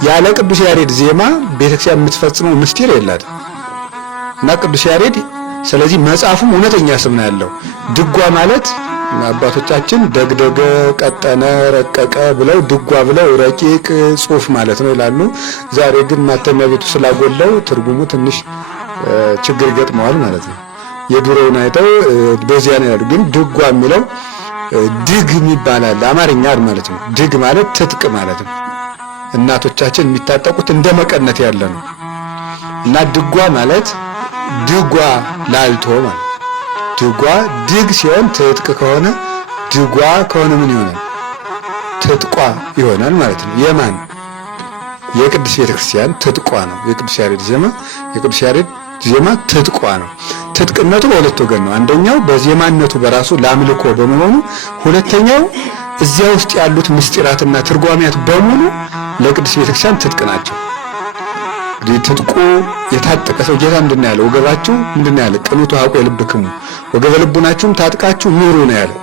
ያለ ቅዱስ ያሬድ ዜማ ቤተክርስቲያን የምትፈጽመው ምስጢር የላት እና ቅዱስ ያሬድ ስለዚህ መጽሐፉም እውነተኛ ስም ነው ያለው። ድጓ ማለት አባቶቻችን ደግደገ፣ ቀጠነ፣ ረቀቀ ብለው ድጓ ብለው ረቂቅ ጽሑፍ ማለት ነው ይላሉ። ዛሬ ግን ማተሚያ ቤቱ ስላጎለው ትርጉሙ ትንሽ ችግር ገጥመዋል ማለት ነው። የድሮውን አይተው በዚያ ነው ያሉ። ግን ድጓ የሚለው ድግ የሚባላል አማርኛ ማለት ነው። ድግ ማለት ትጥቅ ማለት ነው። እናቶቻችን የሚታጠቁት እንደ መቀነት ያለ ነው እና ድጓ ማለት ድጓ ላልቶ ማለት ድጓ ድግ ሲሆን ትጥቅ ከሆነ ድጓ ከሆነ ምን ይሆናል? ትጥቋ ይሆናል ማለት ነው። የማን የቅዱስ ቤተክርስቲያን ትጥቋ ነው። የቅዱስ ያሬድ ዜማ ትጥቋ ነው። ትጥቅነቱ በሁለት ወገን ነው። አንደኛው በዜማነቱ በራሱ ለአምልኮ በመሆኑ፣ ሁለተኛው እዚያ ውስጥ ያሉት ምስጢራትና ትርጓሜያት በሙሉ ለቅዱስ ቤተክርስቲያን ትጥቅ ናቸው። ትጥቁ የታጠቀ ሰው ጌታ ምንድነው ያለው? ወገባችሁ ምንድነው ያለው? ቅኑቱ ሀቆ የልብክሙ ወገበ ልቡናችሁም ታጥቃችሁ ኑሩ ነው ያለው።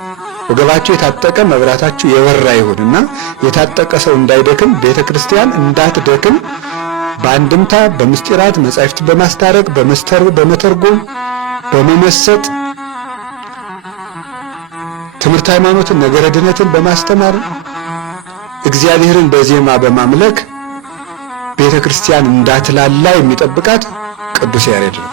ወገባችሁ የታጠቀ መብራታችሁ የበራ ይሁንና የታጠቀ ሰው እንዳይደክም፣ ቤተክርስቲያን እንዳትደክም በአንድምታ በምስጢራት መጻሕፍት በማስታረቅ በመተርጎም በመመሰጥ ትምህርት ሃይማኖትን ነገረ ድነትን በማስተማር እግዚአብሔርን በዜማ በማምለክ ቤተክርስቲያን እንዳትላላ የሚጠብቃት ቅዱስ ያሬድ ነው።